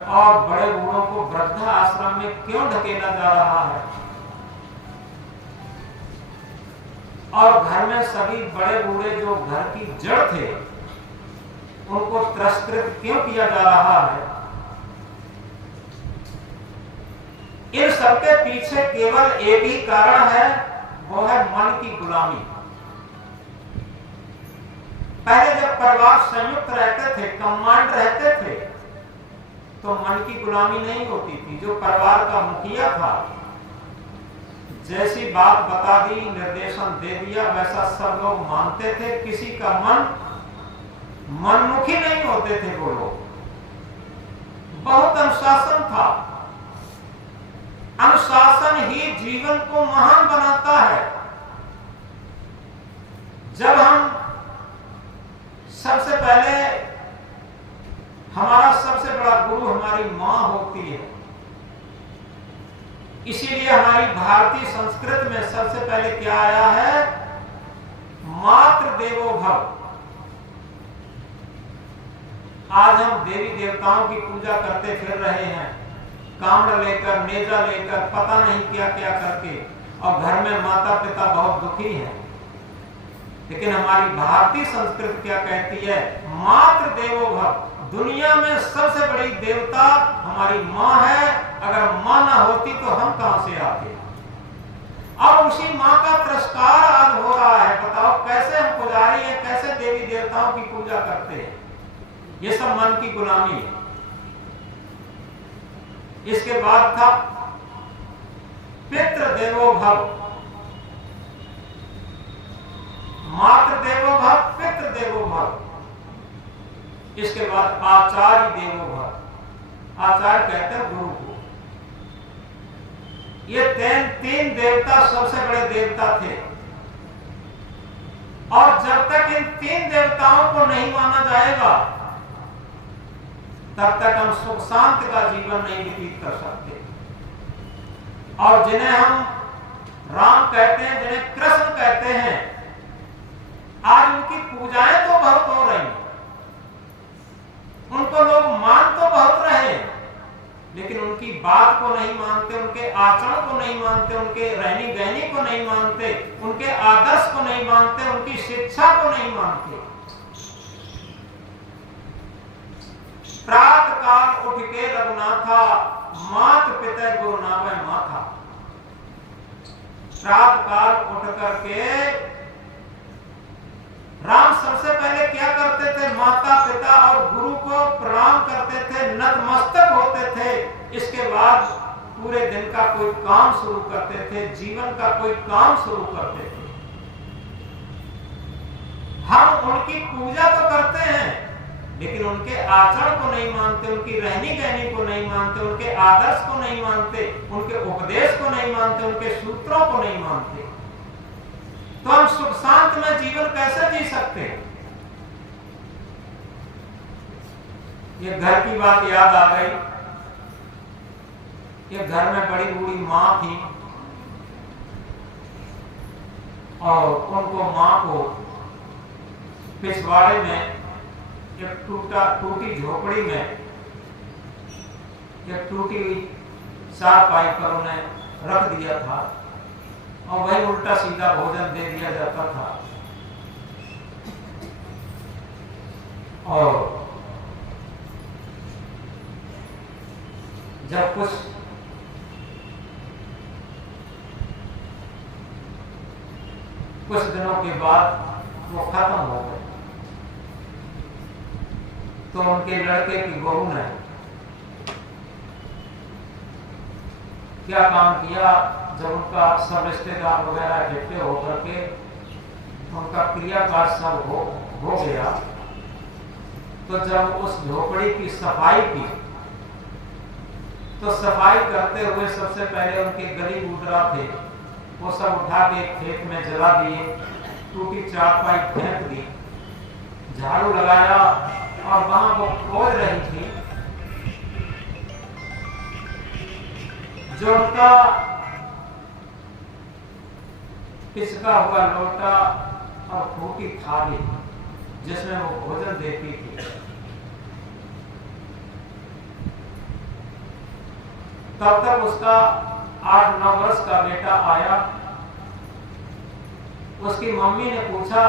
और बड़े बूढ़ों को वृद्धा आश्रम में क्यों ढकेला जा रहा है, और घर में सभी बड़े बूढ़े जो घर की जड़ थे उनको तिरस्कृत क्यों किया जा रहा है। इन सबके पीछे केवल एक ही कारण है, वो है मन की गुलामी। पहले जब परिवार संयुक्त रहते थे, कंबाइंड रहते थे, तो मन की गुलामी नहीं होती थी। जो परिवार का मुखिया था, जैसी बात बता दी, निर्देशन दे दिया, वैसा सब लोग मानते थे। किसी का मनमुखी नहीं होते थे वो लोग। बहुत अनुशासन था। अनुशासन ही जीवन को महान बनाता है। जब हम सबसे पहले, हमारा सबसे बड़ा गुरु हमारी मां होती है, इसीलिए हमारी भारतीय संस्कृति में सबसे पहले क्या आया है, मातृ देवो भव। आज हम देवी देवताओं की पूजा करते फिर रहे हैं, कामड़ लेकर, नेजा लेकर, पता नहीं क्या क्या करके, और घर में माता पिता बहुत दुखी हैं। लेकिन हमारी भारतीय संस्कृति क्या कहती है, मातृ देवो भव। दुनिया में सबसे बड़ी देवता हमारी मां है। अगर मां ना होती तो हम कहां से आते। और उसी मां का तिरस्कार आज हो रहा है। बताओ कैसे हम पुजारी हैं, कैसे देवी देवताओं की पूजा करते हैं। ये सब मन की गुलामी है। इसके बाद था पितृ देवो भव। मातृ देवो भव, पितृ देवो भव। इसके बाद आचार्य देवो भव। आचार्य कहते हैं गुरु को। ये तीन देवता सबसे बड़े देवता थे। और जब तक इन तीन देवताओं को नहीं माना जाएगा, तब तक हम सुख शांति का जीवन नहीं व्यतीत कर सकते। और जिन्हें हम राम कहते हैं, जिन्हें कृष्ण कहते हैं, आज उनकी पूजाएं तो बहुत हो रही, उनको लोग मान तो बहुत रहे, लेकिन उनकी बात को नहीं मानते, उनके आचरण को नहीं मानते, उनके रहनी गहनी को नहीं मानते, उनके आदर्श को नहीं मानते, उनकी शिक्षा को नहीं मानते। प्रातः काल उठ के रघुनाथा, मात पिता गुरु नावे माथा। प्रातः काल उठ करके राम सबसे पहले क्या करते थे, माता पिता और गुरु को प्रणाम करते थे, नतमस्तक होते थे। इसके बाद पूरे दिन का कोई काम शुरू करते थे, जीवन का कोई काम शुरू करते थे। हम उनकी पूजा तो करते हैं, लेकिन उनके आचरण को नहीं मानते, उनकी रहनी गहनी को नहीं मानते, उनके आदर्श को नहीं मानते, उनके उपदेश को नहीं मानते, उनके सूत्रों को नहीं मानते। तो हम सुख शांति में जीवन कैसे जी सकते हैं। ये घर की बात याद आ गई। ये घर में बड़ी बूढ़ी मां थी, और उनको मां को पिछवाड़े में एक टूटी झोपड़ी में एक टूटी चारपाई पर उन्हें रख दिया था, और वही उल्टा सीधा भोजन दे दिया जाता था। और जब कुछ दिनों के बाद वो खत्म हो गए, तो उनके लड़के की बहू ने क्या काम किया, जब उनका सब रिश्तेदार वगैरह इकट्ठे होकर के उनका क्रियाकाल सब हो गया, तो जब उस झोपड़ी की सफाई की, तो सफाई करते हुए सबसे पहले उनके गली गुदरा थे, वो सब उठा के खेत में जला दिए, टूटी चारपाई फेंक दी, झाड़ू लगाया, और वहां वो खोज रही थी जो उनका पिचका हुआ लोटा और फूटी थाली जिसमें वो भोजन देती थी, तब तक उसका 8-9 वर्ष का बेटा आया। उसकी मम्मी ने पूछा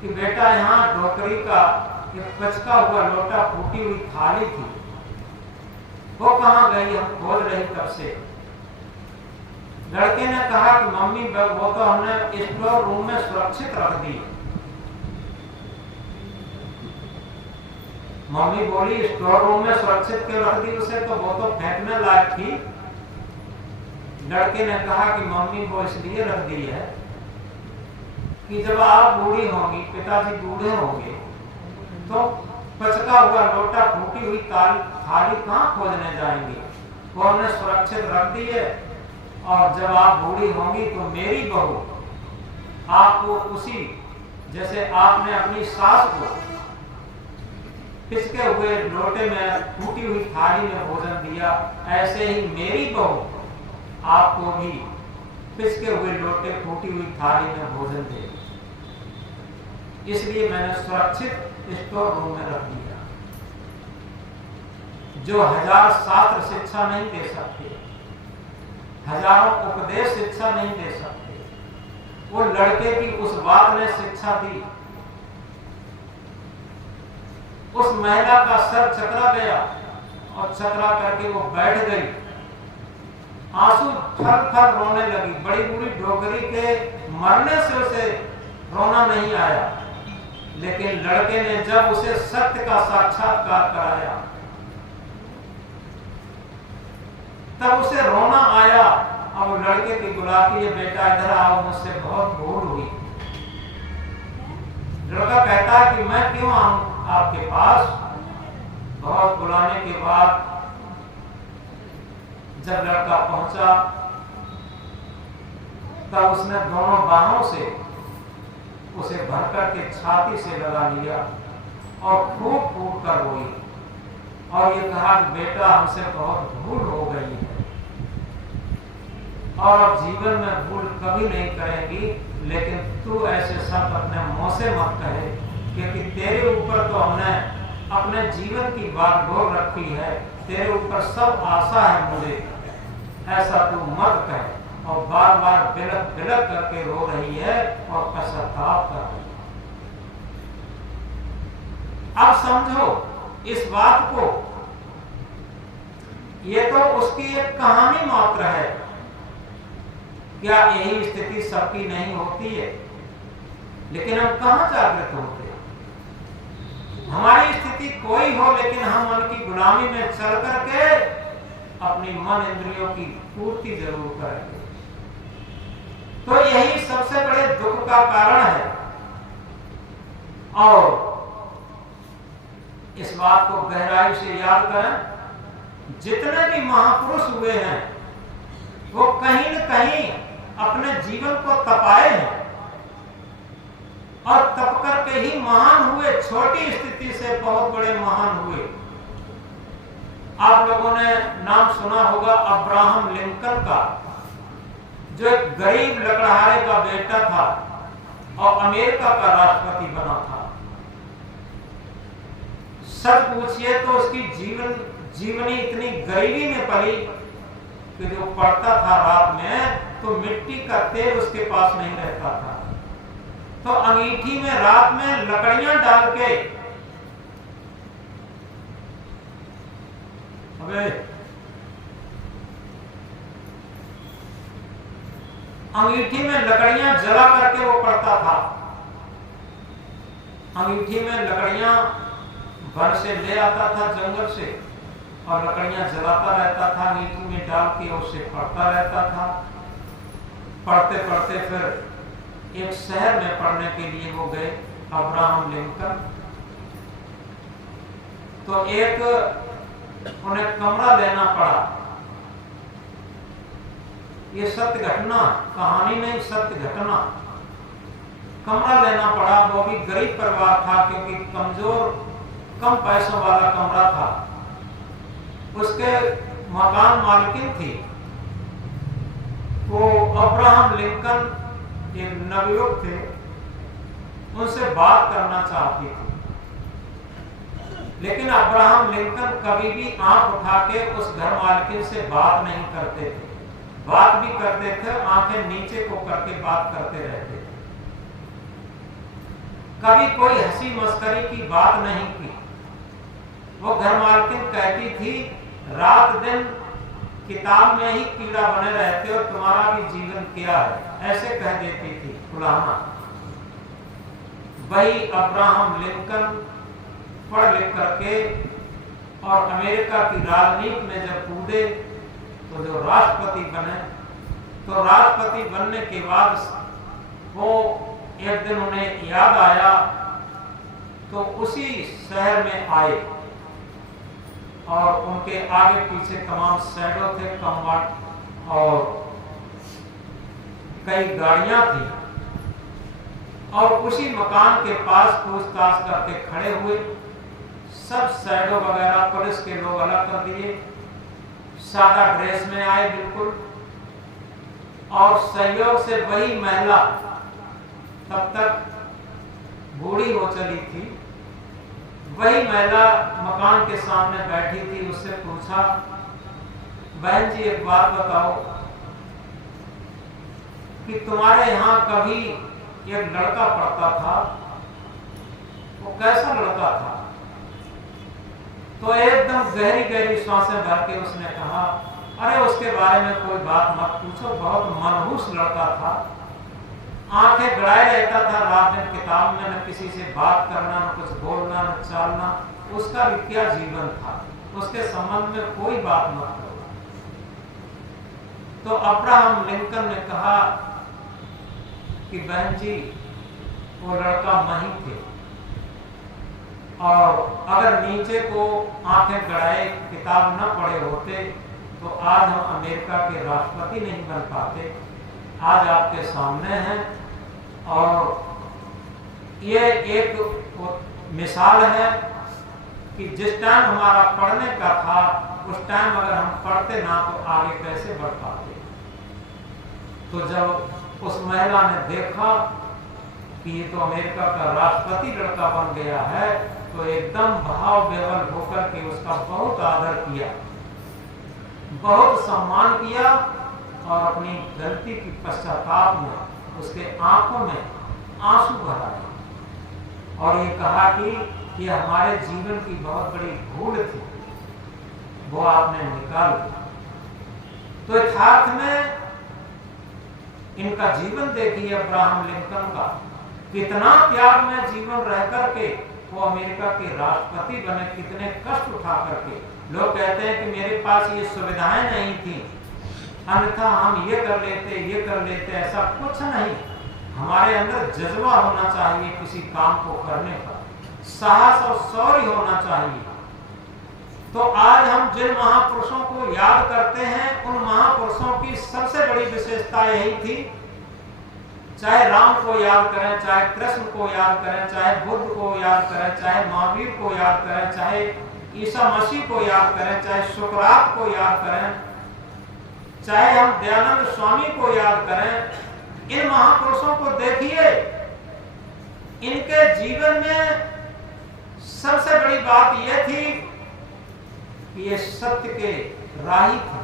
कि बेटा यहाँ ढोकरी का एक पचका हुआ लोटा, फूटी हुई थाली थी, वो कहाँ गई? हम खोज रही तब से। लड़के ने कहा कि मम्मी वो तो हमने स्टोर रूम में सुरक्षित रख दी। मम्मी बोली स्टोर रूम में सुरक्षित क्यों रख दी उसे, तो वो तो फेंकने लायक थी। लड़के ने कहा कि मम्मी वो इसलिए रख दी है कि जब आप बूढ़ी होंगी, पिताजी बूढ़े होंगे, तो पचका हुआ लोटा, फूटी हुई थाली कहाँ खोजने जाएंगे? वो हमने सुरक्षित रख दी है, और जब आप बूढ़ी होंगी तो मेरी बहू आपको उसी, जैसे आपने अपनी सास को पिचके हुए लोटे में, फूटी हुई थाली में भोजन दिया, ऐसे ही मेरी बहू आपको भी पिचके हुए लोटे, फूटी हुई थाली में भोजन दे। इसलिए मैंने सुरक्षित स्टोर रूम में रख दिया। जो 1000 शास्त्र शिक्षा नहीं दे सकते, हजारों उपदेश शिक्षा नहीं दे सकते, वो लड़के की उस बात ने शिक्षा दी। उस महिला का सर चकरा गया और चकरा करके वो बैठ गई, आंसू थर थर रोने लगी। बड़ी बूढ़ी ढोकरी के मरने से उसे रोना नहीं आया, लेकिन लड़के ने जब उसे सत्य का साक्षात्कार कराया तब उसे रोना आया। और लड़के की बुला के, ये बेटा इधर आओ, मुझसे बहुत भूल हुई। लड़का कहता है कि मैं क्यों आऊं आपके पास? बहुत बुलाने के बाद जब लड़का पहुंचा तब उसने दोनों बाहों से उसे भरकर के छाती से लगा लिया और फूट फूट कर रोई, और ये कहा बेटा हमसे बहुत भूल हो गई है और अब जीवन में भूल कभी नहीं करेंगी, लेकिन तू ऐसे शब्द अपने मुंह से मत कहे, क्योंकि तेरे ऊपर तो हमने अपने जीवन की बात बोल रखी है, तेरे ऊपर सब आशा है मुझे, ऐसा तू मत कहे। और बार बार बिलक बिलक करके रो रही है और पश्चाताप कर रही है। अब समझो इस बात को, ये तो उसकी एक कहानी मात्र है। क्या यही स्थिति सबकी नहीं होती है? लेकिन हम कहां जागृत होते हैं? हमारी स्थिति कोई हो, लेकिन हम मन की गुलामी में चल करके अपनी मन इंद्रियों की पूर्ति जरूर करेंगे। तो यही सबसे बड़े दुख का कारण है। और इस बात को गहराई से याद करें, जितने भी महापुरुष हुए हैं वो कहीं न कहीं अपने जीवन को तपाए हैं और तप करके ही महान हुए। छोटी स्थिति से बहुत बड़े महान हुए। आप लोगों ने नाम सुना होगा अब्राहम लिंकन का, जो एक गरीब लकड़हारे का बेटा था और अमेरिका का राष्ट्रपति बना था। सच पूछिए तो उसकी जीवनी इतनी गरीबी में पली कि जो पड़ता था रात में तो मिट्टी का तेल उसके पास नहीं रहता था, तो अंगीठी में रात में लकड़ियां डाल के, अंगीठी में लकड़ियां जला करके वो पड़ता था। अंगीठी में लकड़ियां वन से ले आता था, जंगल से, और लकड़ियां जलाता रहता था, अंगीठी में डाल के उससे पढ़ता रहता था। पढ़ते पढ़ते फिर एक शहर में पढ़ने के लिए वो गए, अब्राहम लिंकन। तो एक उन्हें कमरा लेना पड़ा। ये सत्य घटना, कहानी नहीं, सत्य घटना। कमरा लेना पड़ा, वो भी गरीब परिवार था, क्योंकि कमजोर, कम पैसों वाला कमरा था। उसके मकान मालकिन थी, वो अब्राहम लिंकन एक नवयुवक थे, उनसे बात करना चाहती थी। लेकिन अब्राहम लिंकन कभी भी आंख उठा के उस घर मालकिन से बात नहीं करते थे। बात भी करते थे, आंखें नीचे को करके बात करते रहते थे। कभी कोई हंसी मस्करी की बात नहीं की। वो घर मालकिन कहती थी, रात दिन किताब में ही कीड़ा बने रहते हो, तुम्हारा भी जीवन क्या है, ऐसे कह देती थी खुलाना। वही अब्राहम लिंकन पढ़ लिख करके और अमेरिका की राजनीति में जब कूदे तो जो राष्ट्रपति बने, तो राष्ट्रपति बनने के बाद वो एक दिन उन्हें याद आया तो उसी शहर में आए और उनके आगे पीछे तमाम शैडो थे, कम्बट और कई गाड़ियां थी और उसी मकान के पास पूछताछ करके खड़े हुए। सब शैडो वगैरह पुलिस के लोग अलग कर दिए, सादा ड्रेस में आए बिल्कुल, और सहयोग से वही महिला तब तक बूढ़ी हो चली थी, वही महिला मकान के सामने बैठी थी। उससे पूछा, बहन जी एक बात बताओ कि तुम्हारे यहाँ कभी एक लड़का पढ़ता था, वो कैसा लड़का था? तो एकदम गहरी गहरी सांसें भर के उसने कहा, अरे उसके बारे में कोई बात मत पूछो, बहुत मनहूस लड़का था, आंखें गड़ाए रहता था रात दिन किताब में, न किसी से बात करना, न कुछ बोलना, न चालना, उसका भी क्या जीवन था, उसके संबंध में कोई बात मत करो। तो अब्राहम लिंकन ने कहा कि बहन जी वो लड़का वहीं थे, और अगर नीचे को आंखें गड़ाए किताब न पढ़े होते तो आज हम अमेरिका के राष्ट्रपति नहीं बन पाते। आज आपके सामने हैं और ये एक मिसाल है कि जिस टाइम हमारा पढ़ने का था उस टाइम अगर हम पढ़ते ना तो आगे कैसे बढ़ पाते। तो जब उस महिला ने देखा कि ये तो अमेरिका का राष्ट्रपति लड़का बन गया है तो एकदम भाव विवल होकर के उसका बहुत आदर किया, बहुत सम्मान किया और अपनी गलती की पश्चाताप में उसके आंखों में आंसू भराए और ये कहा कि ये हमारे जीवन की बहुत बड़ी भूल थी, वो आपने निकाल दिया। तो यथार्थ में इनका जीवन देखिए अब्राहम लिंकन का, कितना त्याग में जीवन रह करके वो अमेरिका के राष्ट्रपति बने, कितने कष्ट उठा करके। लोग कहते हैं कि मेरे पास ये सुविधाएं नहीं थी, अन्यथा हम ये कर लेते, ऐसा कुछ नहीं। हमारे अंदर जज्बा होना चाहिए किसी काम को करने का, साहस और शौर्य होना चाहिए। तो आज हम जिन महापुरुषों को याद करते हैं उन महापुरुषों की सबसे बड़ी विशेषता यही थी, चाहे राम को याद करें, चाहे कृष्ण को याद करें, चाहे बुद्ध को याद करें, चाहे महावीर को याद करें, चाहे ईसा मसीह को याद करें, चाहे सुकरात को याद करें, चाहे हम दयानंद स्वामी को याद करें, इन महापुरुषों को देखिए, इनके जीवन में सबसे बड़ी बात यह थी कि ये सत्य के राही थे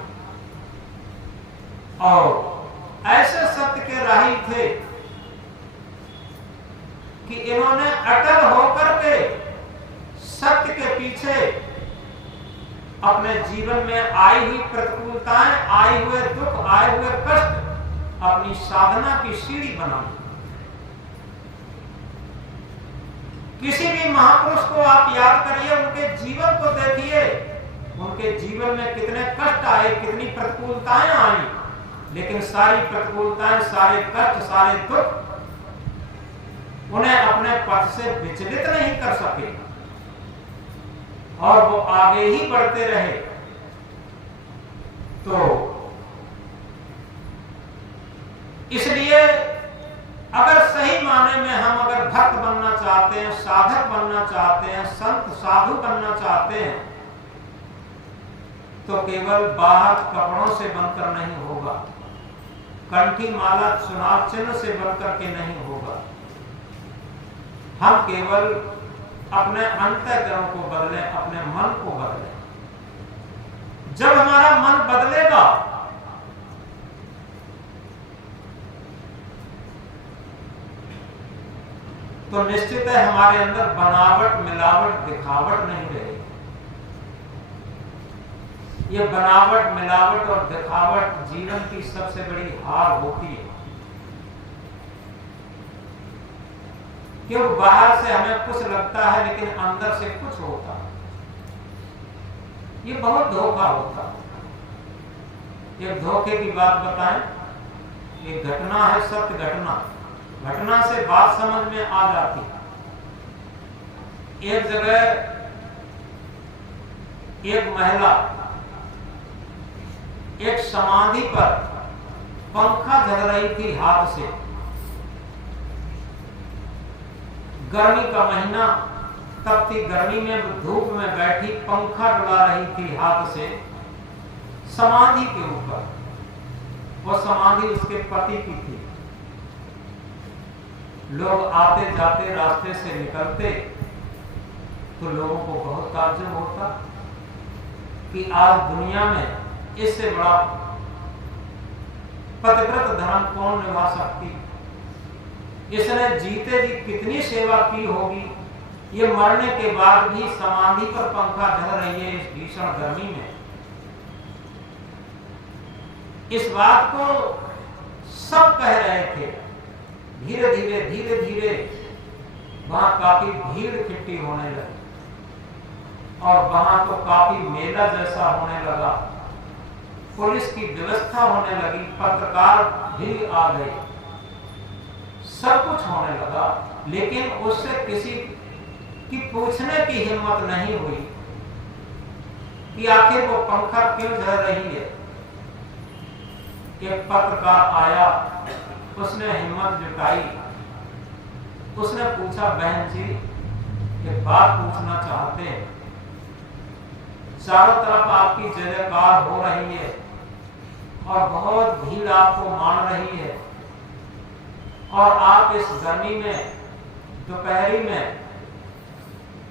और ऐसे सत्य के राही थे कि इन्होंने अटल होकर के सत्य के पीछे अपने जीवन में आई हुई प्रतिकूलताएं, आए हुए दुख, आए हुए कष्ट अपनी साधना की सीढ़ी बना। किसी भी महापुरुष को आप याद करिए, उनके जीवन को देखिए, उनके जीवन में कितने कष्ट आए, कितनी प्रतिकूलताएं आई, लेकिन सारी प्रतिकूलताएं, सारे कष्ट, सारे दुख उन्हें अपने पथ से विचलित नहीं कर सके और वो आगे ही बढ़ते रहे। तो इसलिए अगर सही माने में हम अगर भक्त बनना चाहते हैं, साधक बनना चाहते हैं, संत साधु बनना चाहते हैं, तो केवल बाहर कपड़ों से बनकर नहीं होगा, कंठी माला चुनाव चिन्ह से बनकर के नहीं होगा। हम केवल अपने अंतःकरण को बदलें, अपने मन को बदलें। जब हमारा मन बदलेगा तो निश्चित है हमारे अंदर बनावट, मिलावट, दिखावट नहीं रहेगी। ये बनावट, मिलावट और दिखावट जीवन की सबसे बड़ी हार होती है। क्योंकि बाहर से हमें कुछ लगता है लेकिन अंदर से कुछ होता है। ये बहुत धोखा होता है। एक धोखे की बात बताएं, ये घटना है, सत्य घटना। घटना से बात समझ में आ जाती है। एक जगह एक महिला एक समाधि पर पंखा झल रही थी हाथ से। गर्मी का महीना, तपती गर्मी में धूप में बैठी पंखा डुला रही थी हाथ से समाधि के ऊपर। वो समाधि उसके पति की थी। लोग आते जाते रास्ते से निकलते तो लोगों को बहुत ताज्जुब होता कि आज दुनिया में इससे बड़ा पतिव्रत धर्म कौन निभा सकती। इसने जीते जी कितनी सेवा की होगी, ये मरने के बाद भी समाधि पर पंखा ढल रही है इस भीषण गर्मी में। इस बात को सब कह रहे थे। धीरे धीरे वहां काफी भीड़ इकट्ठी होने लगी और वहां तो काफी मेला जैसा होने लगा। पुलिस की व्यवस्था होने लगी, पत्रकार भी आ गए, सब कुछ होने लगा। लेकिन उससे किसी की पूछने की हिम्मत नहीं हुई कि आखिर वो पंखा क्यों झल रही है। एक पत्रकार आया, उसने हिम्मत जुटाई, उसने पूछा, बहन जी एक बात पूछना चाहते हैं। चारों तरफ आपकी जयकार हो रही है और बहुत भीड़ आपको मान रही है और आप इस गर्मी में दोपहरी में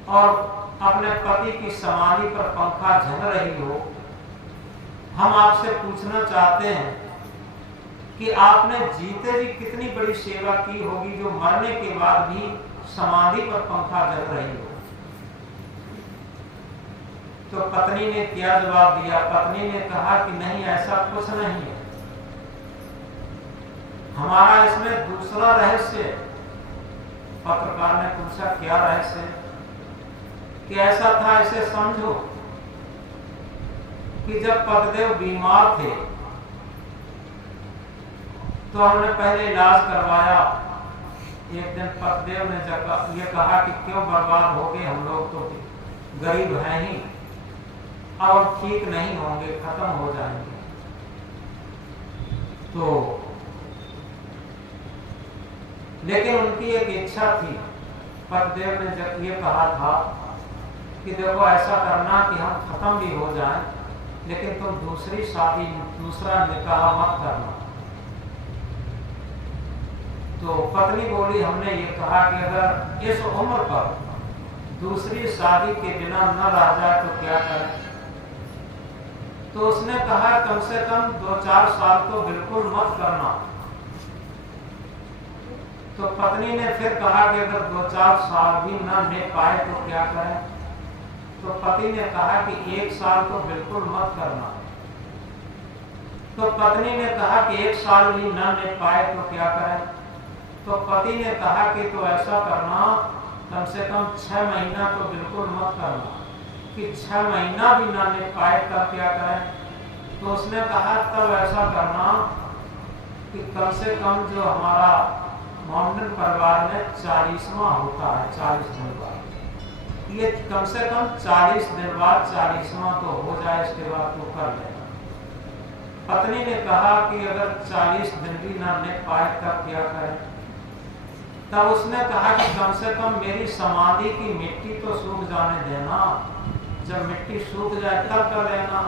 और अपने पति की समाधि पर पंखा झल रही हो। हम आपसे पूछना चाहते हैं कि आपने जीते जी कितनी बड़ी सेवा की होगी जो मरने के बाद भी समाधि पर पंखा जल रही हो। तो पत्नी ने क्या जवाब दिया? पत्नी ने कहा कि नहीं, ऐसा कुछ नहीं है, हमारा इसमें दूसरा रहस्य। पत्रकार ने पूछा, क्या रहस्य? कि ऐसा था, इसे समझो कि जब पतिदेव बीमार थे तो हमने पहले इलाज करवाया। एक दिन पतिदेव ने ये कहा कि क्यों बर्बाद हो गए, हम लोग तो गरीब हैं ही और ठीक नहीं होंगे, खत्म हो जाएंगे। तो लेकिन उनकी एक इच्छा थी। पतिदेव ने जब ये कहा था कि देखो ऐसा करना कि हम खत्म भी हो जाएं, लेकिन तुम दूसरी शादी, दूसरा निकाह मत करना। तो पत्नी बोली, हमने ये कहा कि अगर इस उम्र पर दूसरी शादी के बिना न रह जाए तो क्या करें? तो उसने कहा, कम से कम 2-4 साल तो बिल्कुल मत करना। तो पत्नी ने फिर कहा कि अगर 2-4 साल भी न ले पाए तो क्या करें? तो पति ने कहा कि 1 साल तो बिल्कुल मत करना। तो पत्नी ने कहा कि 1 साल भी न ले पाए तो क्या करें? तो पति ने कहा कि तो ऐसा करना, कम से कम 6 महीना तो बिल्कुल मत करना, कि 6 महीना भी ना ले पाए तब क्या करें? तो उसने कहा तब ऐसा करना कि कम से कम जो हमारा मॉडर्न परिवार में 40वां होता है, 40 दिन बाद, ये कम से कम 40 दिन बाद 40वां तो हो जाए, इसके बाद तो कर लेना। पत्नी ने कहा कि अगर 40 दिन भी ना ले पाए तब क्या करें? तब उसने कहा कि कम से कम मेरी समाधि की मिट्टी तो सूख जाने देना, जब मिट्टी सूख जाए तब कर लेना।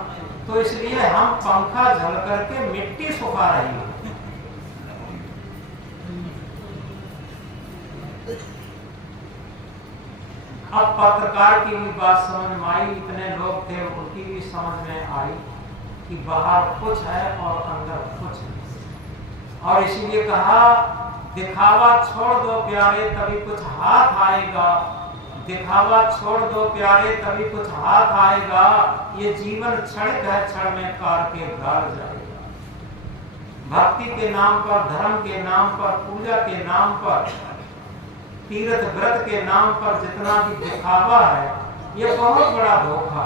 तो इसलिए हम पंखा झल करके मिट्टी सुखा रही है। अब पत्रकार की भी बात समझ में आई, इतने लोग थे उनकी भी समझ में आई कि बाहर कुछ है और अंदर कुछ है। और इसीलिए कहा दिखावा छोड़ दो प्यारे तभी कुछ हाथ आएगा, दिखावा छोड़ दो प्यारे तभी कुछ हाथ आएगा, ये जीवन क्षणिक है, क्षण में कार के गाल जाएगा। भक्ति के नाम पर, धर्म के नाम पर, पूजा के नाम पर, तीर्थ व्रत के नाम पर जितना भी दिखावा है, ये बहुत बड़ा धोखा,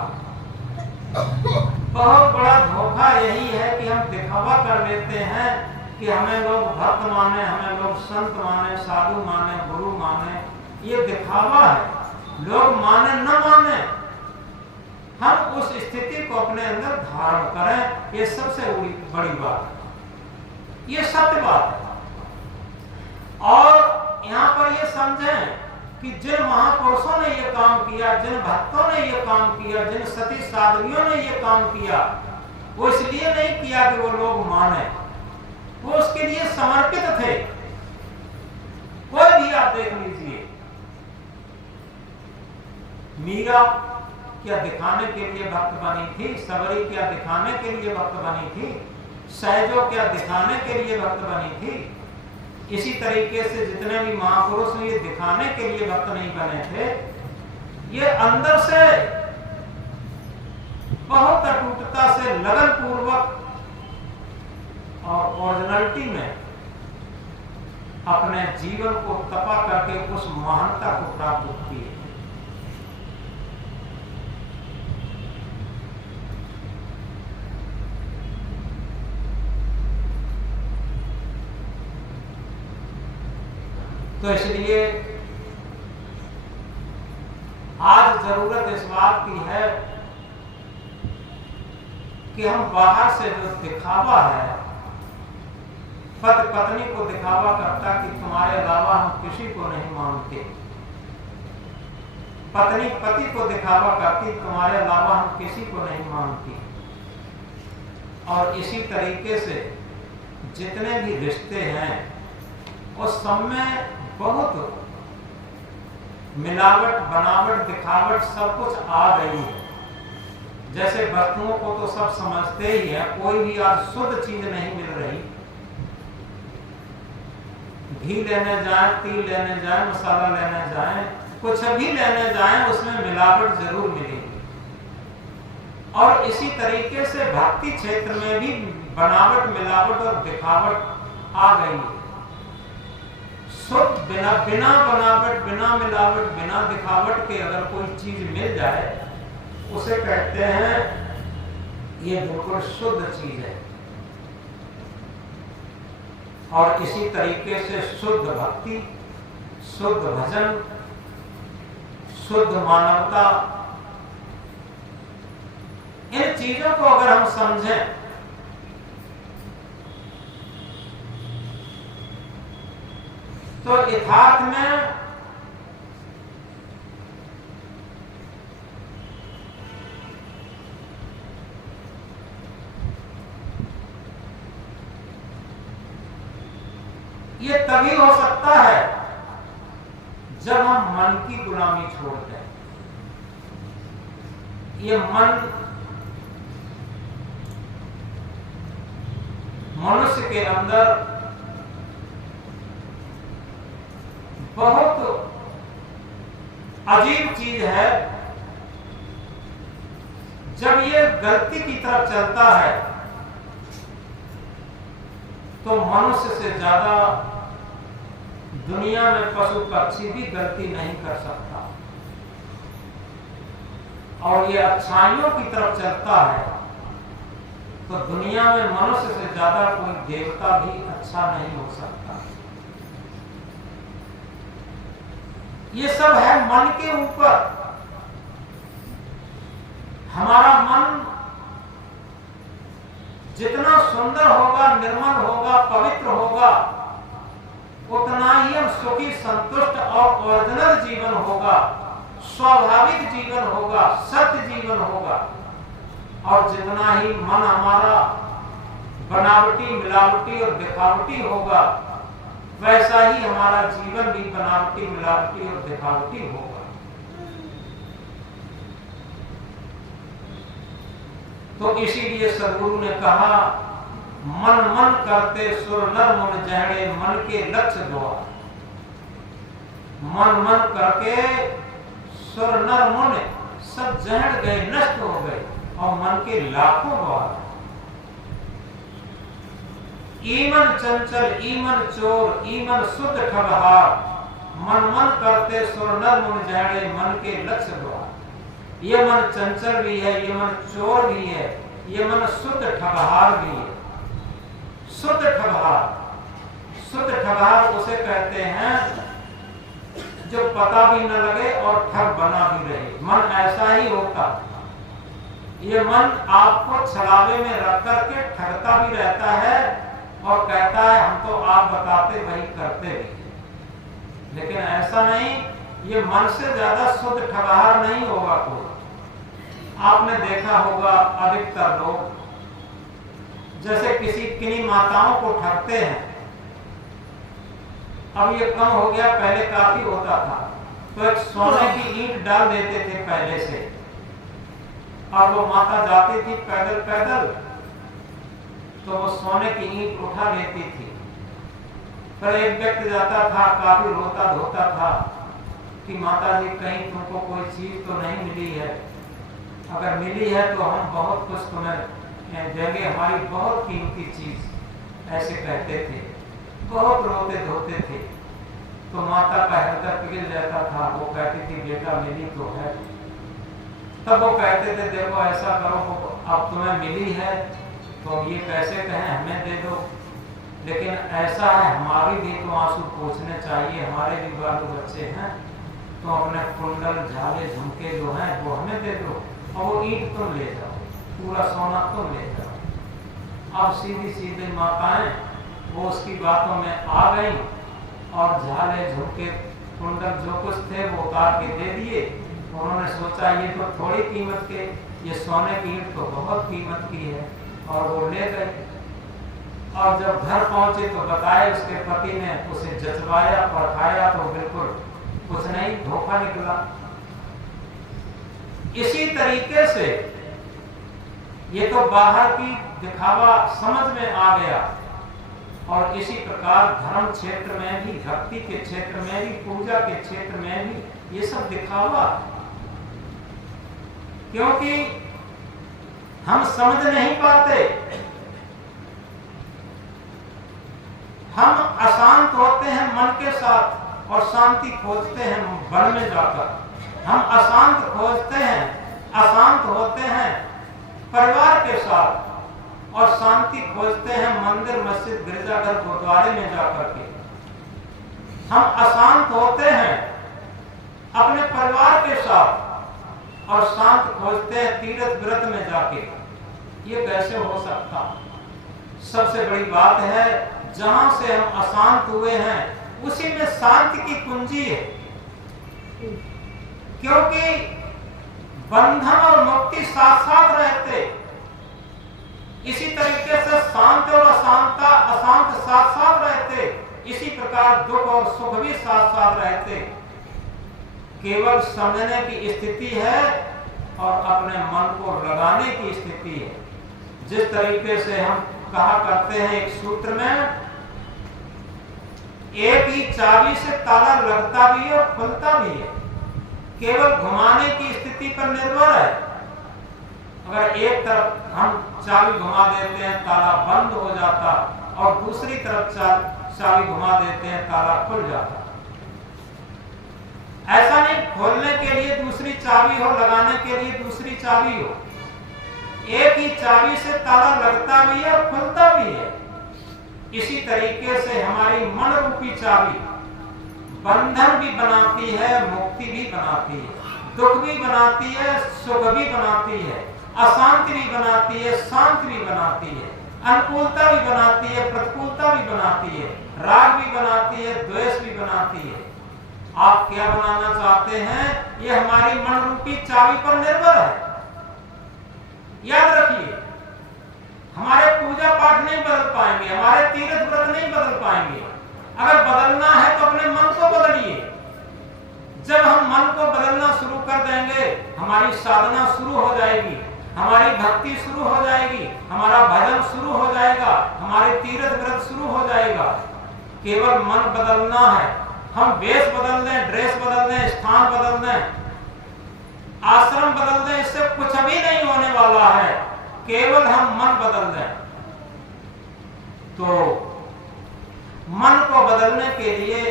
बहुत बड़ा धोखा यही है कि हम दिखावा कर लेते हैं कि हमें लोग भक्त माने, हमें लोग संत माने, साधु माने, गुरु माने। ये दिखावा है, लोग माने न माने, हम उस स्थिति को अपने अंदर धारण करें, ये सबसे बड़ी बात है, ये सत्य बात है। और यहाँ पर ये समझें कि जिन महापुरुषों ने ये काम किया, जिन भक्तों ने ये काम किया, जिन सती साध्वियों ने ये काम किया, वो इसलिए नहीं किया कि वो लोग माने, वो उसके लिए समर्पित थे। कोई भी आप देख लीजिए, मीरा क्या दिखाने के लिए भक्त बनी थी, सबरी क्या दिखाने के लिए भक्त बनी थी, सहजो क्या दिखाने के लिए भक्त बनी थी। इसी तरीके से जितने भी महापुरुष ये दिखाने के लिए भक्त नहीं बने थे, ये अंदर से बहुत अटूटता से, लगन पूर्वक और ओरिजिनलिटी में अपने जीवन को तपा करके उस महानता को प्राप्त किए। तो इसलिए आज जरूरत इस बात की है कि हम बाहर से जो दिखावा है, पति पत्नी को दिखावा करता कि तुम्हारे अलावा हम किसी को नहीं मानते, पत्नी पति को दिखावा करती तुम्हारे अलावा हम किसी को नहीं मानती। और इसी तरीके से जितने भी रिश्ते हैं उस सब में बहुत मिलावट, बनावट, दिखावट सब कुछ आ गई है। जैसे वस्तुओं को तो सब समझते ही है, कोई भी आज शुद्ध चीज नहीं मिल रही। घी लेने जाए, तेल लेने जाए, मसाला लेने जाए, कुछ भी लेने जाए, उसमें मिलावट जरूर मिलेगी। और इसी तरीके से भक्ति क्षेत्र में भी बनावट, मिलावट और दिखावट आ गई है। शुद्ध बिना बनावट, बिना मिलावट, बिना दिखावट के अगर कोई चीज मिल जाए, उसे कहते हैं ये बिल्कुल शुद्ध चीज है। और इसी तरीके से शुद्ध भक्ति, शुद्ध भजन, शुद्ध मानवता, इन चीजों को अगर हम समझें तो यथार्थ में ये तभी हो सकता है जब हम मन की गुलामी छोड़ दें। ये मन मनुष्य के अंदर बहुत अजीब चीज है। जब ये गलती की तरफ चलता है तो मनुष्य से ज्यादा दुनिया में पशु पक्षी भी गलती नहीं कर सकता। और ये अच्छाइयों की तरफ चलता है तो दुनिया में मनुष्य से ज्यादा कोई देवता भी अच्छा नहीं हो सकता। ये सब है मन के ऊपर। हमारा मन जितना सुंदर होगा, निर्मल होगा, पवित्र होगा, उतना ही हम सुखी, संतुष्ट और ओरिजिनल जीवन होगा, स्वाभाविक जीवन होगा, सत्य जीवन होगा। और जितना ही मन हमारा बनावटी, मिलावटी और दिखावटी होगा, वैसा ही हमारा जीवन भी बनावटी, मिलावटी और दिखावटी होगा। तो इसीलिए सदगुरु ने कहा, मन मन करते सुर नर मुन जहड़े, मन के लक्ष्य द्वार। मन मन करके सुर नर मुन सब जहड़ गए, नष्ट हो गए, और मन के लाखों द्वार। ईमन चंचल ईमन चोर, ईमन शुद्ध ठगहार, मन मन करते सुर नर मुन जहड़े, मन के लक्ष्य द्वार। ये मन चंचल भी है, ये मन चोर भी है, ये मन शुद्ध ठगहार भी है। शुद्ध ठगहार, शुद्ध ठगहार उसे कहते हैं जो पता भी न लगे और ठग बना भी रहे। मन ऐसा ही होता, ये मन आपको छलावे में रख करके ठगता भी रहता है और कहता है हम तो आप बताते वही करते भी। लेकिन ऐसा नहीं, ये मन से ज्यादा शुद्ध ठगहार नहीं होगा कोई। आपने देखा होगा अधिकतर लोग जैसे किन्हीं माताओं को ठगते हैं। अब ये कम हो गया, पहले काफी होता था। तो एक सोने की ईंट डाल देते थे पहले से, और वो माता जाती थी पैदल पैदल, तो वो सोने की ईंट उठा लेती थी। फिर एक व्यक्ति जाता था, काफी रोता धोता था कि माता जी कहीं तुमको कोई चीज तो नहीं मिली है, अगर मिली है तो हम बहुत कुछ तुम्हें देंगे, हमारी बहुत कीमती चीज, ऐसे कहते थे। बहुत रोते धोते थे। तो माता का हृदय पिघल जाता था। वो कहती थी बेटा मिली तो है। तब वो कहते थे देखो ऐसा करो, अब तुम्हें मिली है तो ये कैसे कहें हमें दे दो, लेकिन ऐसा है हमारी भी तो आंसू पोंछने चाहिए, हमारे भी बाल बच्चे हैं, तो अपने कुंडल झाले झुमके जो हैं वो हमें दे दो, और वो ईंट तुम ले जाओ, पूरा सोना तुम ले जाओ। अब सीधी सीधी माताएं वो उसकी बातों में आ गई और झाले झुमके कुंडल जो कुछ थे वो उतार के दे दिए। उन्होंने सोचा ये तो थोड़ी कीमत के, ये सोने की ईंट तो बहुत कीमत की है, और वो ले गए। और जब घर पहुंचे तो बताया उसके पति ने, उसे जचवाया परखाया तो बिल्कुल कुछ नहीं, धोखा निकला। इसी तरीके से ये तो बाहर की दिखावा समझ में आ गया, और इसी प्रकार धर्म क्षेत्र में भी, भक्ति के क्षेत्र में भी, पूजा के क्षेत्र में भी ये सब दिखावा। क्योंकि हम समझ नहीं पाते, हम अशांत होते हैं मन के साथ और शांति खोजते हैं वन में जाकर। हम अशांत खोजते हैं, अशांत होते हैं परिवार के साथ, और शांति खोजते हैं मंदिर मस्जिद गिरजाघर गुरुद्वारे में जाकर के। हम अशांत होते हैं अपने परिवार के साथ और शांत खोजते हैं तीर्थ व्रत में जाके। ये कैसे हो सकता? सबसे बड़ी बात है जहां से हम अशांत हुए हैं उसी में शांति की कुंजी है, क्योंकि बंधन और मुक्ति साथ साथ रहते। इसी तरीके से शांत और अशांत साथ साथ रहते। इसी प्रकार दुख और सुख भी साथ साथ रहते। केवल समझने की स्थिति है और अपने मन को लगाने की स्थिति है। जिस तरीके से हम कहा करते हैं एक सूत्र में, एक ही चाबी से ताला लगता भी है और खुलता भी है, केवल घुमाने की स्थिति पर निर्भर है। अगर एक तरफ हम चाबी घुमा देते हैं ताला बंद हो जाता, और दूसरी तरफ चाबी घुमा देते हैं ताला खुल जाता। ऐसा नहीं खोलने के लिए दूसरी चाबी हो, लगाने के लिए दूसरी चाबी हो। एक ही चाबी से ताला लगता भी है और खुलता भी है। इसी तरीके से हमारी मन रूपी चाबी बंधन भी बनाती है, मुक्ति भी बनाती है, दुख भी बनाती है, सुख भी बनाती है, अशांति भी बनाती है, शांति भी बनाती है, अनुकूलता भी बनाती है, प्रतिकूलता भी बनाती है, राग भी बनाती है, द्वेष भी बनाती है। आप क्या बनाना चाहते हैं, ये हमारी मन रूपी चाबी पर निर्भर है। याद रखिए, हमारे पूजा पाठ नहीं बदल पाएंगे, हमारे तीर्थ व्रत नहीं बदल पाएंगे। अगर बदलना है तो अपने मन को बदलिए। जब हम मन को बदलना शुरू कर देंगे, हमारी साधना शुरू हो जाएगी, हमारी भक्ति शुरू हो जाएगी, हमारा भजन शुरू हो जाएगा, हमारे तीर्थ व्रत शुरू हो जाएगा। केवल मन बदलना है। हम वेश बदल दें, ड्रेस बदल दें, स्थान बदल दें, आश्रम बदल दें, इससे कुछ भी नहीं होने वाला है। केवल हम मन बदल दें। तो मन को बदलने के लिए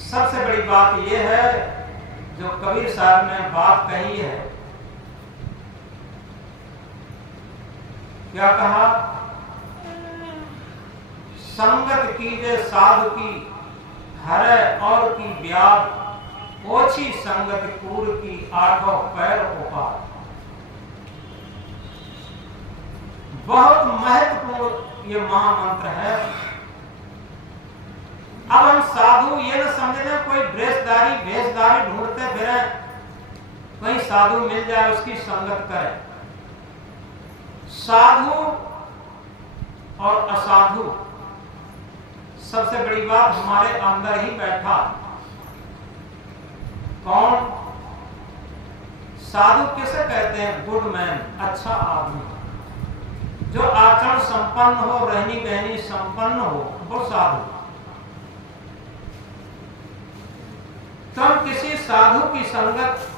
सबसे बड़ी बात यह है जो कबीर साहब ने बात कही है। क्या कहा? संगत कीजे साधु की, हरे और की ब्याज, ओछी संगत कूर की, आठों पैर उपार। बहुत महत्वपूर्ण ये महामंत्र है। अब हम साधु ये न समझने कोई ड्रेसदारी भेषदारी ढूंढते फिरे, कहीं साधु मिल जाए उसकी संगत करें। साधु और असाधु, सबसे बड़ी बात हमारे अंदर ही बैठा। कौन? साधु किसे कहते हैं? गुड मैन, अच्छा आदमी, जो आचरण संपन्न हो, रहनी बहनी संपन्न हो, वो साधु। तो हम किसी साधु की संगत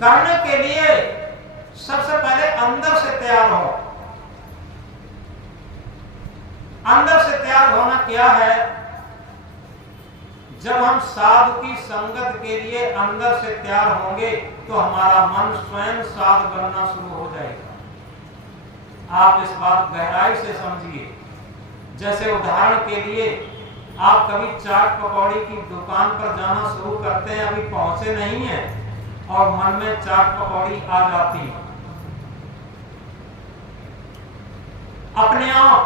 करने के लिए सबसे पहले अंदर से तैयार हो। अंदर से तैयार होना क्या है? जब हम साधु की संगत के लिए अंदर से तैयार होंगे तो हमारा मन स्वयं साधु बनना शुरू हो जाएगा। आप इस बात गहराई से समझिए। जैसे उदाहरण के लिए आप कभी चाट पकौड़ी की दुकान पर जाना शुरू करते हैं, अभी पहुंचे नहीं है और मन में चाट पकौड़ी आ जाती है, अपने आप।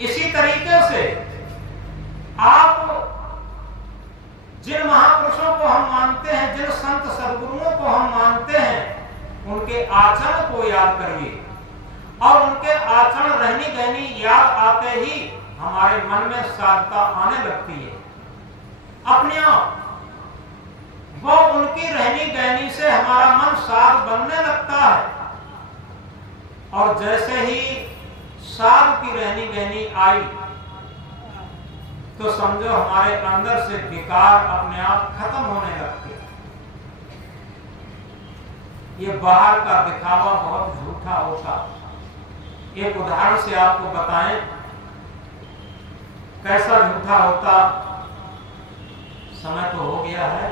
इसी तरीके से आप जिन महापुरुषों को हम मानते हैं, जिन संत सद्गुरुओं को हम मानते हैं, उनके आचरण को याद करिए और उनके आचरण रहनी गहनी याद आते ही हमारे मन में साधता आने लगती है अपने आप। वो उनकी रहनी गहनी से हमारा मन साध बनने लगता है और जैसे ही साध की रहनी गहनी आई तो समझो हमारे अंदर से विकार अपने आप खत्म होने लगते। ये बाहर का दिखावा बहुत झूठा होता। एक उदाहरण से आपको बताएं कैसा झूठा होता। समय तो हो गया है।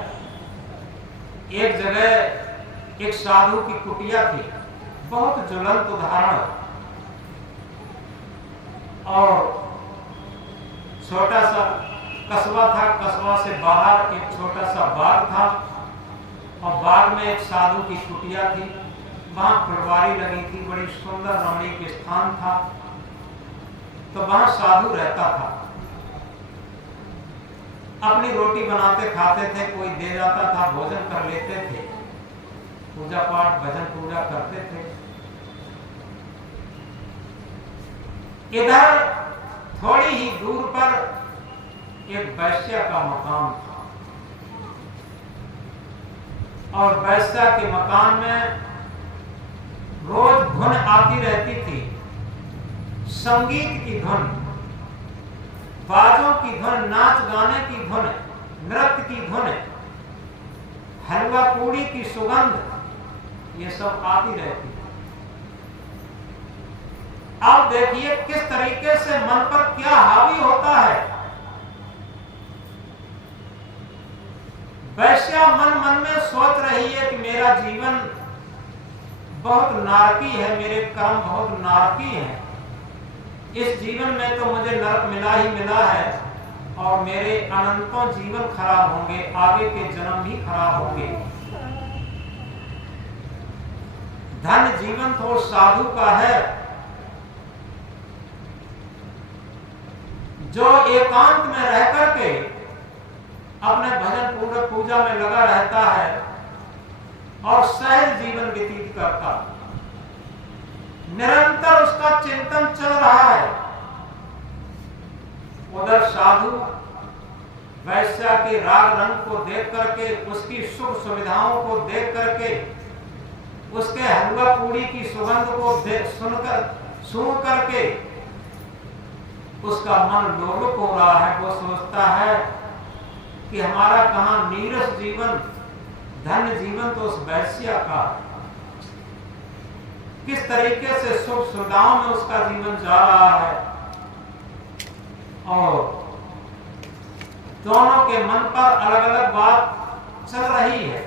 एक जगह एक साधु की कुटिया थी, बहुत ज्वलंत उदाहरण, और छोटा सा कस्बा था। कस्बा से बाहर एक छोटा सा बाग था और बाग में एक साधु की कुटिया थी। वहां फुलवारी लगी थी, बड़ी सुंदर रमणीक स्थान था। तो वहां साधु रहता था, अपनी रोटी बनाते खाते थे, कोई दे जाता था, भोजन कर लेते थे, पूजा पाठ भजन पूजा करते थे। इधर थोड़ी ही दूर पर एक वैश्या का मकान था और वैश्या के मकान में रोज धुन आती रहती थी, संगीत की धुन, बाजों की धुन, नाच गाने की धुन, नृत्य की धुन, हलवा पूड़ी की सुगंध, ये सब आती रहती। अब देखिए किस तरीके से मन पर क्या हावी होता है। वैश्या मन मन में सोच रही है कि मेरा जीवन बहुत नारकी है, मेरे कर्म बहुत नारकी हैं, इस जीवन में तो मुझे नरक मिला ही मिला है और मेरे अनंतों जीवन खराब होंगे, आगे के जन्म भी खराब होंगे। धन जीवन तो साधु का है जो एकांत में रह करके अपने भजन पूजा में लगा रहता है और सहज जीवन व्यतीत करता। निरंतर उसका चिंतन चल रहा है। उधर साधु वैश्या के राग रंग को देख करके, उसकी सुख सुविधाओं को देख करके, उसके हलवा पूड़ी की सुगंध को सुन करके उसका मन लोलुप हो रहा है। वो सोचता है कि हमारा कहां नीरस जीवन, धन्य जीवन तो उस वैश्या का। किस तरीके से सुख सुविधाओं में उसका जीवन जा रहा है, और दोनों के मन पर अलग अलग बात चल रही है।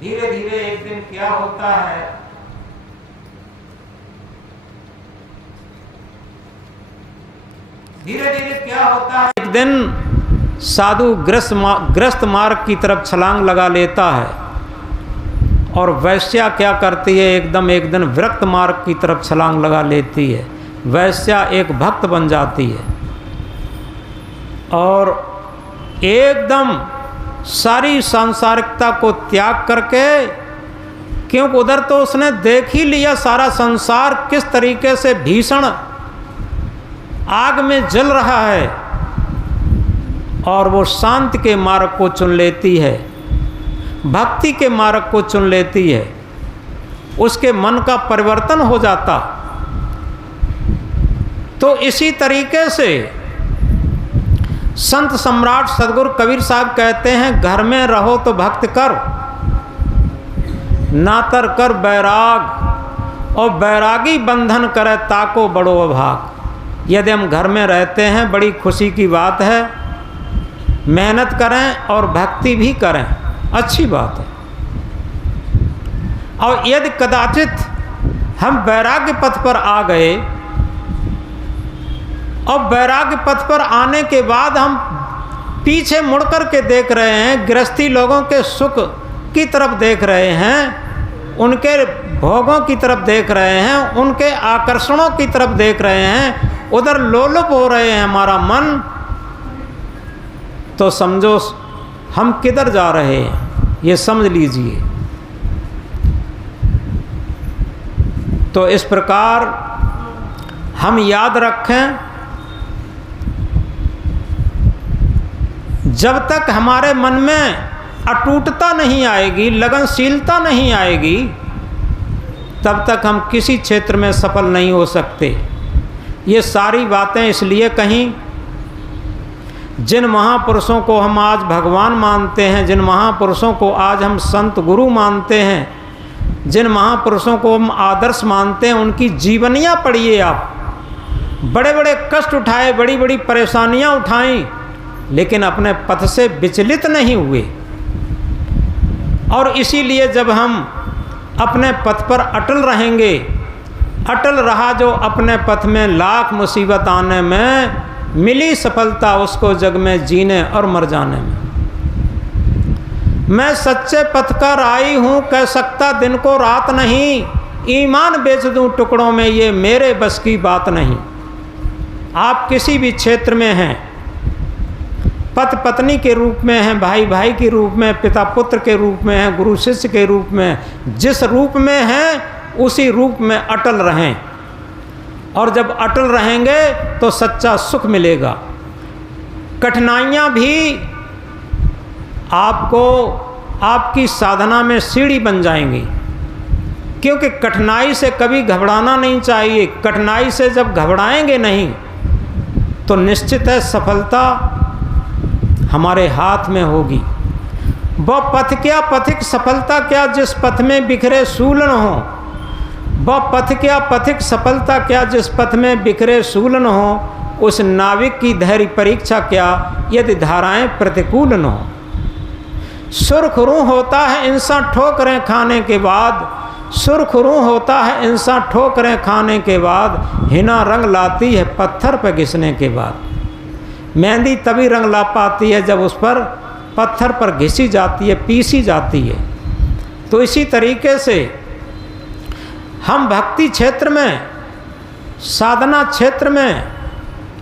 धीरे धीरे एक दिन क्या होता है, धीरे धीरे क्या होता है, एक दिन साधु ग्रस्त मार्ग की तरफ छलांग लगा लेता है, और वैश्या क्या करती है, एकदम एक दिन विरक्त मार्ग की तरफ छलांग लगा लेती है। वैश्या एक भक्त बन जाती है और एकदम सारी सांसारिकता को त्याग करके, क्योंकि उधर तो उसने देख ही लिया सारा संसार किस तरीके से भीषण आग में जल रहा है, और वो शांति के मार्ग को चुन लेती है, भक्ति के मार्ग को चुन लेती है। उसके मन का परिवर्तन हो जाता। तो इसी तरीके से संत सम्राट सदगुरु कबीर साहब कहते हैं, घर में रहो तो भक्त कर, नातर कर बैराग, और बैरागी बंधन करे ताको बड़ो अभाग। यदि हम घर में रहते हैं, बड़ी खुशी की बात है, मेहनत करें और भक्ति भी करें, अच्छी बात है। और यदि कदाचित हम वैराग्य पथ पर आ गए, और वैराग्य पथ पर आने के बाद हम पीछे मुड़ कर के देख रहे हैं, गृहस्थी लोगों के सुख की तरफ देख रहे हैं, उनके भोगों की तरफ देख रहे हैं, उनके आकर्षणों की तरफ देख रहे हैं, उधर लोलुप हो रहे हैं हमारा मन, तो समझो हम किधर जा रहे हैं, ये समझ लीजिए। तो इस प्रकार हम याद रखें, जब तक हमारे मन में अटूटता नहीं आएगी, लगनशीलता नहीं आएगी, तब तक हम किसी क्षेत्र में सफल नहीं हो सकते। ये सारी बातें इसलिए कहीं, जिन महापुरुषों को हम आज भगवान मानते हैं, जिन महापुरुषों को आज हम संत गुरु मानते हैं, जिन महापुरुषों को हम आदर्श मानते हैं, उनकी जीवनियाँ पढ़िए आप। बड़े बड़े कष्ट उठाए, बड़ी बड़ी परेशानियाँ उठाई, लेकिन अपने पथ से विचलित नहीं हुए। और इसीलिए जब हम अपने पथ पर अटल रहेंगे, अटल रहा जो अपने पथ में लाख मुसीबत आने में मिली सफलता, उसको जग में जीने और मर जाने में। मैं सच्चे पथ का राही हूँ, कह सकता दिन को रात नहीं, ईमान बेच दूँ टुकड़ों में, ये मेरे बस की बात नहीं। आप किसी भी क्षेत्र में हैं, पति पत्नी के रूप में हैं, भाई भाई के रूप में, पिता पुत्र के रूप में हैं, गुरु शिष्य के रूप में, जिस रूप में हैं उसी रूप में अटल रहें। और जब अटल रहेंगे तो सच्चा सुख मिलेगा। कठिनाइयाँ भी आपको आपकी साधना में सीढ़ी बन जाएंगी, क्योंकि कठिनाई से कभी घबराना नहीं चाहिए। कठिनाई से जब घबराएंगे नहीं तो निश्चित है सफलता हमारे हाथ में होगी। वह पथ क्या पथिक सफलता क्या, जिस पथ में बिखरे सूलन हो। वह पथ क्या पथिक सफलता क्या, जिस पथ में बिखरे सूलन हो। उस नाविक की धैर्य परीक्षा क्या, यदि धाराएं प्रतिकूल न हो। सुरखरू होता है इंसान ठोकरें खाने के बाद, सुरखरू होता है इंसान ठोकरें खाने के बाद, हिना रंग लाती है पत्थर पर घिसने के बाद। मेहंदी तभी रंग ला पाती है जब उस पर पत्थर पर घिसी जाती है, पीसी जाती है। तो इसी तरीके से हम भक्ति क्षेत्र में, साधना क्षेत्र में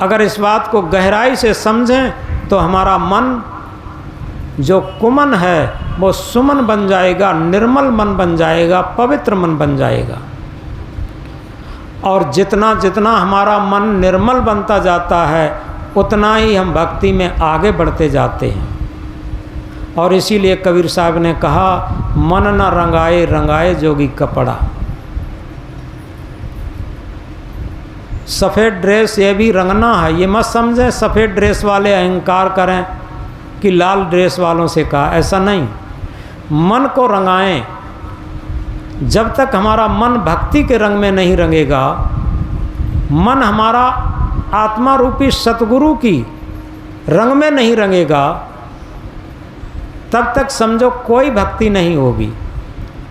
अगर इस बात को गहराई से समझें तो हमारा मन जो कुमन है वो सुमन बन जाएगा, निर्मल मन बन जाएगा, पवित्र मन बन जाएगा। और जितना जितना हमारा मन निर्मल बनता जाता है उतना ही हम भक्ति में आगे बढ़ते जाते हैं। और इसीलिए कबीर साहब ने कहा, मन न रंगाए रंगाए जोगी कपड़ा। सफ़ेद ड्रेस ये भी रंगना है, ये मत समझें सफ़ेद ड्रेस वाले अहंकार करें कि लाल ड्रेस वालों से कहा, ऐसा नहीं। मन को रंगाएं। जब तक हमारा मन भक्ति के रंग में नहीं रंगेगा, मन हमारा आत्मा रूपी सतगुरु की रंग में नहीं रंगेगा, तब तक समझो कोई भक्ति नहीं होगी।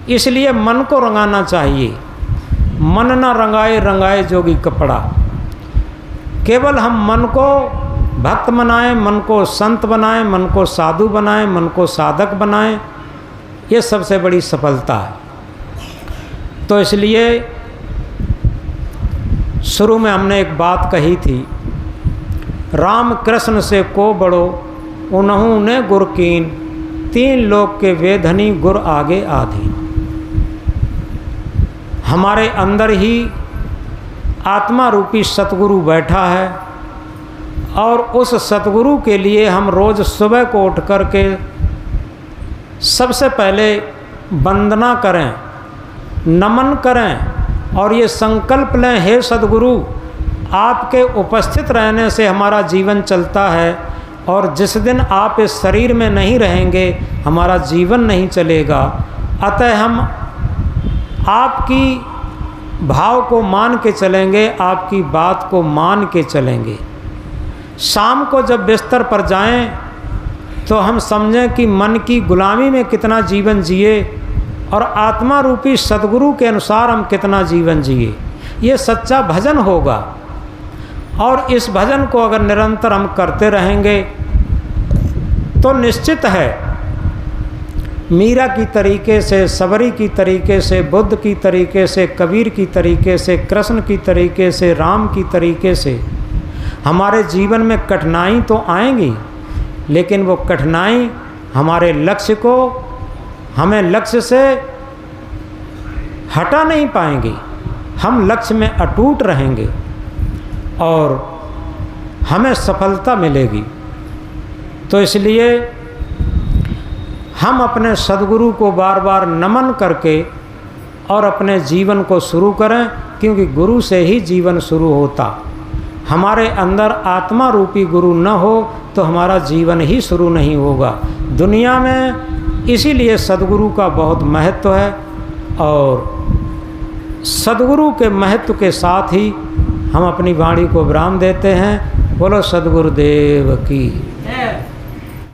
इसलिए मन को रंगाना चाहिए। मन न रंगाए रंगाए जोगी कपड़ा। केवल हम मन को भक्त बनाएं, मन को संत बनाएं, मन को साधु बनाएं, मन को साधक बनाएं, ये सबसे बड़ी सफलता है। तो इसलिए शुरू में हमने एक बात कही थी, राम कृष्ण से को बड़ो उन्हों ने गुर कीन, तीन लोक के वेधनी गुर आगे आधीन। हमारे अंदर ही आत्मा रूपी सतगुरु बैठा है और उस सतगुरु के लिए हम रोज़ सुबह को उठ कर के सबसे पहले वंदना करें, नमन करें और ये संकल्प लें, हे सतगुरु आपके उपस्थित रहने से हमारा जीवन चलता है और जिस दिन आप इस शरीर में नहीं रहेंगे हमारा जीवन नहीं चलेगा। अतः हम आपकी भाव को मान के चलेंगे, आपकी बात को मान के चलेंगे। शाम को जब बिस्तर पर जाएं तो हम समझें कि मन की गुलामी में कितना जीवन जिए और आत्मा रूपी सतगुरु के अनुसार हम कितना जीवन जिए। ये सच्चा भजन होगा और इस भजन को अगर निरंतर हम करते रहेंगे तो निश्चित है मीरा की तरीके से, सबरी की तरीके से, बुद्ध की तरीके से, कबीर की तरीके से, कृष्ण की तरीके से, राम की तरीके से हमारे जीवन में कठिनाई तो आएंगी, लेकिन वो कठिनाई हमारे लक्ष्य को, हमें लक्ष्य से हटा नहीं पाएंगी। हम लक्ष्य में अटूट रहेंगे और हमें सफलता मिलेगी। तो इसलिए हम अपने सद्गुरु को बार बार नमन करके और अपने जीवन को शुरू करें, क्योंकि गुरु से ही जीवन शुरू होता। हमारे अंदर आत्मा रूपी गुरु न हो तो हमारा जीवन ही शुरू नहीं होगा दुनिया में। इसीलिए सद्गुरु का बहुत महत्व है और सद्गुरु के महत्व के साथ ही हम अपनी वाणी को विराम देते हैं। बोलो सद्गुरुदेव की।